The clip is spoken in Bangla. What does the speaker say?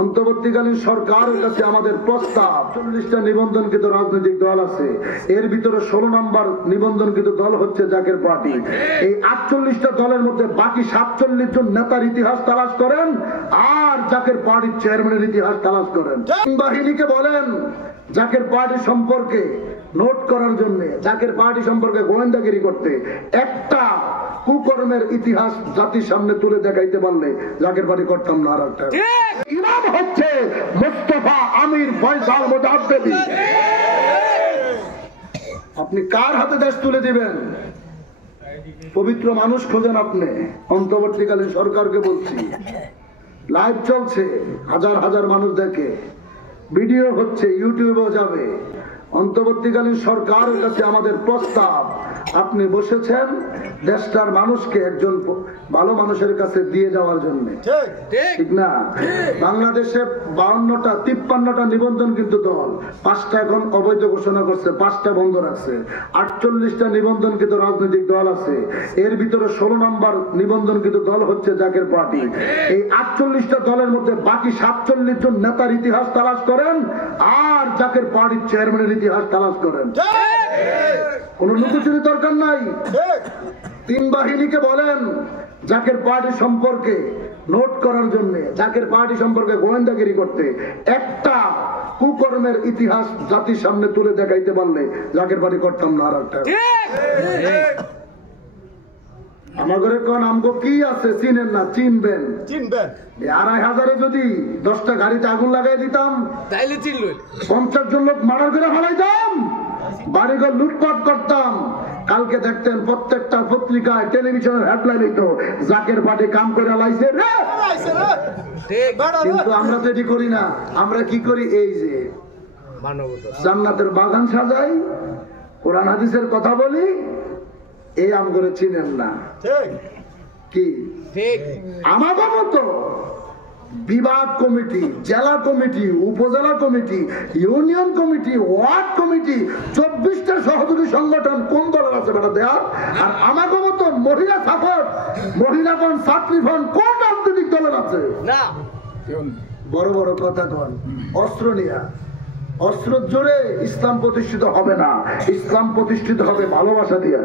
অন্তর্বর্তীকালীন সরকারের কাছে আমাদের প্রস্তাব, 40টা নিবন্ধনকৃত রাজনৈতিক দল আছে, এর ভিতরে 16 নম্বর নিবন্ধনকৃত দল হচ্ছে জাকের পার্টি। এই 48টা দলের মধ্যে বাকি 47 জন নেতার ইতিহাস তালাশ করেন আর জাকের পার্টির চেয়ারম্যানের ইতিহাস তালাশ করেন। বাহিনীকে বলেন জাকের পার্টি সম্পর্কে নোট করার জন্য, জাকের পার্টি সম্পর্কে গোয়েন্দাগিরি করতে, একটা কুকর্মের ইতিহাস জাতির সামনে তুলে দেখাইতে পারলে জাকের পার্টি করতাম না। আর একটা ইমাম হচ্ছে মোস্তফা আমির ফয়সাল মুজাদ্দেদি। আপনি কার হাতে দেশ তুলে দিবেন? পবিত্র মানুষ খোঁজেন আপনি। অন্তর্বর্তীকালীন সরকারকে বলছি, লাইভ চলছে, হাজার হাজার মানুষ দেখে, ভিডিও হচ্ছে, ইউটিউবেও যাবে। অন্তর্বর্তীকালীন সরকারের কাছে আমাদের প্রস্তাব, আপনি বসেছেন দেশটার মানুষকে একজন ভালো মানুষের কাছে দিয়ে যাওয়ার জন্য, ঠিক না? বাংলাদেশে 52টা 53টা নিবন্ধন কিন্তু দল, 5টা এখন অবৈধ ঘোষণা করছে, 5টা বন্ধ রাখছে। 48টা নিবন্ধনকৃত রাজনৈতিক দল আছে, এর ভিতরে 16 নম্বর নিবন্ধনকৃত দল হচ্ছে জাকের পার্টি। এই 48টা দলের মধ্যে বাকি 47 জন নেতার ইতিহাস তালাশ করেন আর জাকের পার্টির চেয়ারম্যানের ইতিহাস তালাশ করেন। কোন লুকোচুরি দরকার নাই। তিন বাহিনীকে বলেন জাকের পার্টি সম্পর্কে নোট করার জন্য, জাকের পার্টি সম্পর্কে গোয়েন্দাগিরি করতে, একটা কুকর্মের ইতিহাস জাতির সামনে তুলে দেখাইতে পারলে জাকের পার্টি করতাম না। আর একটা আমার ঘরে কোন আমগো কি আছে চিনেন না, চিনবেন। 2500-এ যদি 10টা গাড়িতে আগুন লাগাই দিতাম, তাইলে চিনল 50 জন লোক মারার করে ফেলাইতাম, বাড়িঘর লুটপাট করতাম। কালকে দেখতেন প্রত্যেকটা পত্রিকায়, টেলিভিশনের হেডলাইন হইতো জাকের পার্টি কাম করে লাইছে রে। কিন্তু আমরা তো এটি করি না। আমরা কি করি? এই যে জান্নাতের বাগান সাজাই, কোরআন হাদিসের কথা বলি, এই আম করে চিনেন না। কি আমাদের মতো বিভাগ কমিটি, জেলা কমিটি, উপজেলা committee, union committee, ward committee, 24টা সহযোগী সংগঠন কোন দলের আছে বেটা দেয়া? আর আমাদের মতো মহিলা সাপোর্ট, মহিলাগণ ছাত্রী ফ্রন্ট কোন রাজনৈতিক দলের আছে? না। বড় বড় কথা কন, অস্ত্র নিয়া, অস্ত্র জোরে ইসলাম প্রতিষ্ঠিত হবে না। ইসলাম প্রতিষ্ঠিত হবে ভালোবাসা দিয়া।